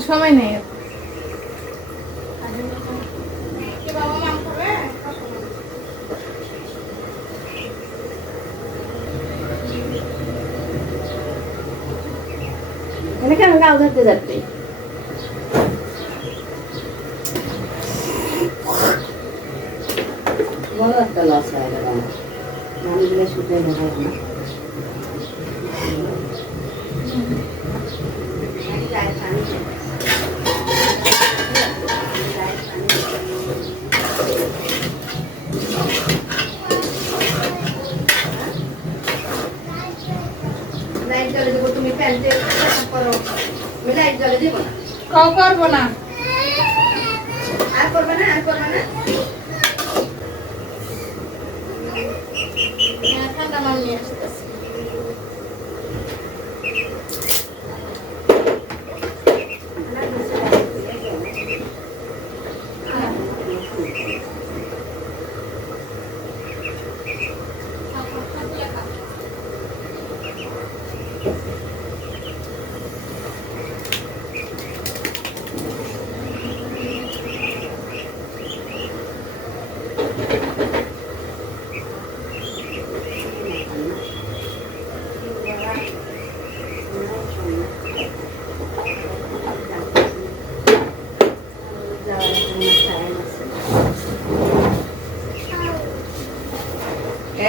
সময় নেই। কেন গাও ধরতে যাচ্ছে? বড় একটা লস হয়ে গেল ধানগুলো শুকিয়ে দেবো না লাইট কাউ করব না। আর করবে না আর করবে না। হ্যাঁ, ঠান্ডা মাল নিয়ে আসতেছি।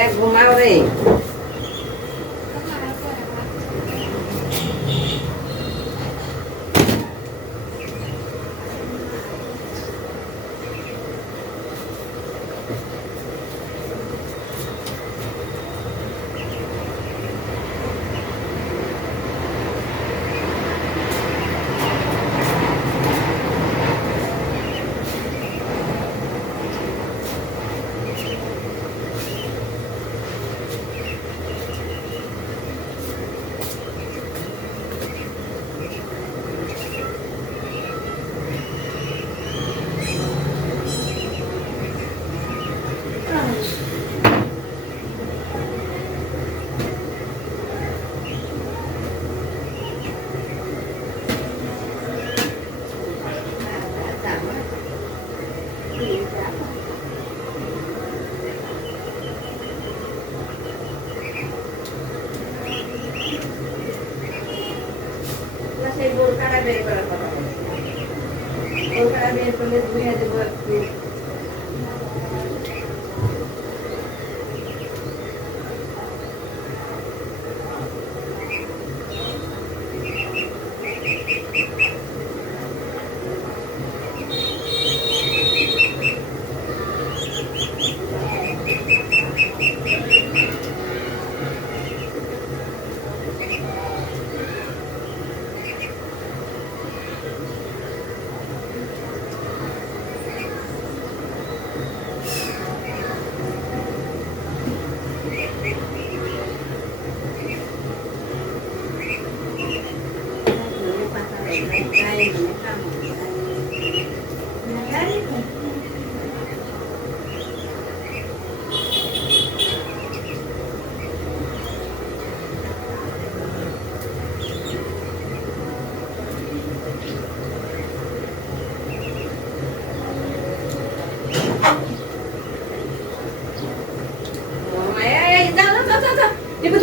এক ঘুমাও রে। বের করার কথা বলছি। বোরকাটা বের করলে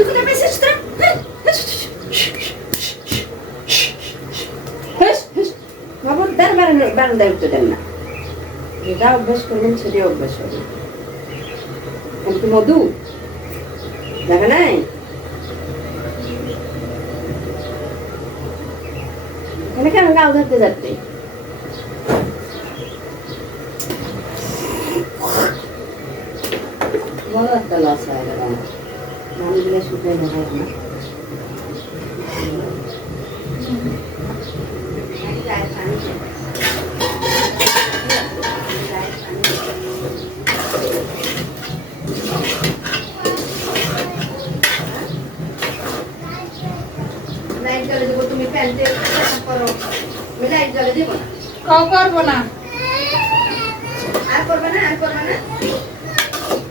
ধুয়ে দেবো একটু খবরদার বারান্দায় উঠতে দেন না যেটা অভ্যাস করবেন সেটাই অভ্যাস করবেন কিন্তু মধু দেখা নাই এখানে কেন গাও ধরতে যাচ্ছে বড় একটা লস হয়ে গেল আমার ধানগুলো শুকিয়ে দেবো করব না। আর করবে না আর করবে না?